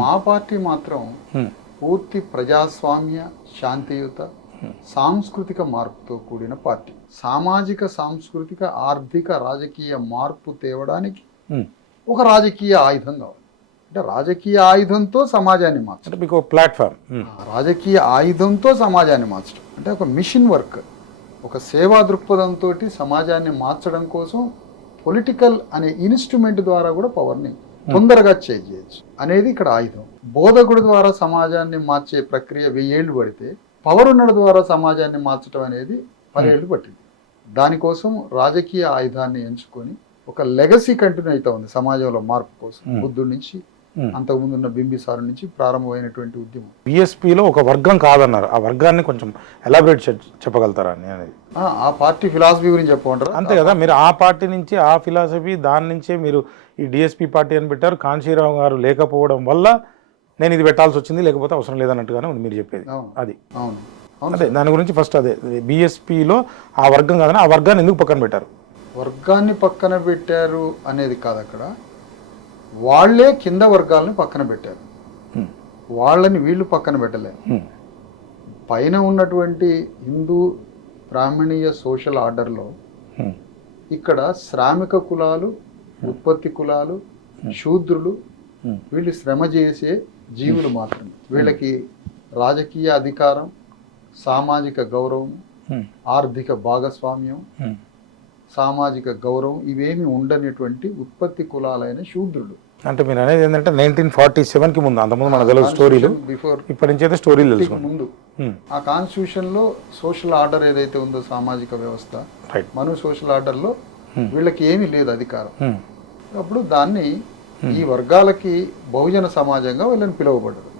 మా పార్టీ మాత్రం పూర్తి ప్రజాస్వామ్య శాంతియుత సాంస్కృతిక మార్పుతో కూడిన పార్టీ. సామాజిక సాంస్కృతిక ఆర్థిక రాజకీయ మార్పు తేవడానికి ఒక రాజకీయ ఆయుధం కావాలి. అంటే రాజకీయ ఆయుధంతో సమాజాన్ని మార్చడం, మీకు ప్లాట్ఫామ్. రాజకీయ ఆయుధంతో సమాజాన్ని మార్చడం అంటే ఒక మిషన్ వర్క్, ఒక సేవా దృక్పథంతో సమాజాన్ని మార్చడం కోసం పొలిటికల్ అనే ఇన్స్ట్రుమెంట్ ద్వారా కూడా పవర్ని తొందరగా చేంజ్ చేయొచ్చు అనేది ఇక్కడ ఆయుధం. బోధకుడి ద్వారా సమాజాన్ని మార్చే ప్రక్రియ 1000 ఏళ్ళు పడితే పవర్ ఉన్నడు ద్వారా సమాజాన్ని మార్చడం అనేది 10 ఏళ్ళు పట్టింది. దానికోసం రాజకీయ ఆయుధాన్ని ఎంచుకొని ఒక లెగసీ కంటిన్యూ అవుతా ఉంది సమాజంలో మార్పు కోసం. బుద్ధుడి నుంచి అంతకుముందు ఉన్న బింబిసారు నుంచి ప్రారంభమైనటువంటి ఉద్యమం. బిఎస్పీలో ఒక వర్గం కాదన్నారు, ఆ వర్గాన్ని కొంచెం ఎలాబరేట్ చెప్పగలుగుతారా అనేది? ఆ పార్టీ ఫిలాసఫీ గురించి చెప్పమంటారు. అంతే కదా, మీరు ఆ పార్టీ నుంచి ఆ ఫిలాసఫీ, దాని నుంచే మీరు ఈ డిఎస్పీ పార్టీ అని పెట్టారు. కాంశీరావు గారు లేకపోవడం వల్ల నేను ఇది పెట్టాల్సి వచ్చింది, లేకపోతే అవసరం లేదన్నట్టుగానే ఉంది మీరు చెప్పేది. అది అదే దాని గురించి ఫస్ట్ అదే బిఎస్పీలో ఆ వర్గం కాదని ఆ వర్గాన్ని ఎందుకు పక్కన పెట్టారు? వర్గాన్ని పక్కన పెట్టారు అనేది కాదు, అక్కడ వాళ్లే కింద వర్గాలని పక్కన పెట్టారు. వాళ్ళని వీళ్ళు పక్కన పెట్టలేరు. పైన ఉన్నటువంటి హిందూ బ్రాహ్మణీయ సోషల్ ఆర్డర్లో ఇక్కడ శ్రామిక కులాలు, ఉత్పత్తి కులాలు, శూద్రులు వీళ్ళు శ్రమ చేసే జీవులు మాత్రమే. వీళ్ళకి రాజకీయ అధికారం, సామాజిక గౌరవం, ఆర్థిక భాగస్వామ్యం, సామాజిక గౌరవం ఇవేమి ఉండనటువంటి ఉత్పత్తి కులాలైన శూద్రులు. అంటే మీరు అనేది ఏంటంటే 1947కి ముందు, అంతకుముందు మన తెలుగు స్టోరీలు, బిఫోర్ ఇప్పటి నుంచి అయితే స్టోరీలు తెలుసు ముందు ఆ కాన్స్టిట్యూషన్ లో సోషల్ ఆర్డర్ ఏదైతే ఉందో సామాజిక వ్యవస్థ, మన సోషల్ ఆర్డర్ లో వీళ్ళకి ఏమీ లేదు అధికారం. అప్పుడు దాన్ని ఈ వర్గాలకి బహుజన సమాజంగా వీళ్ళని పిలువబడ్డారు.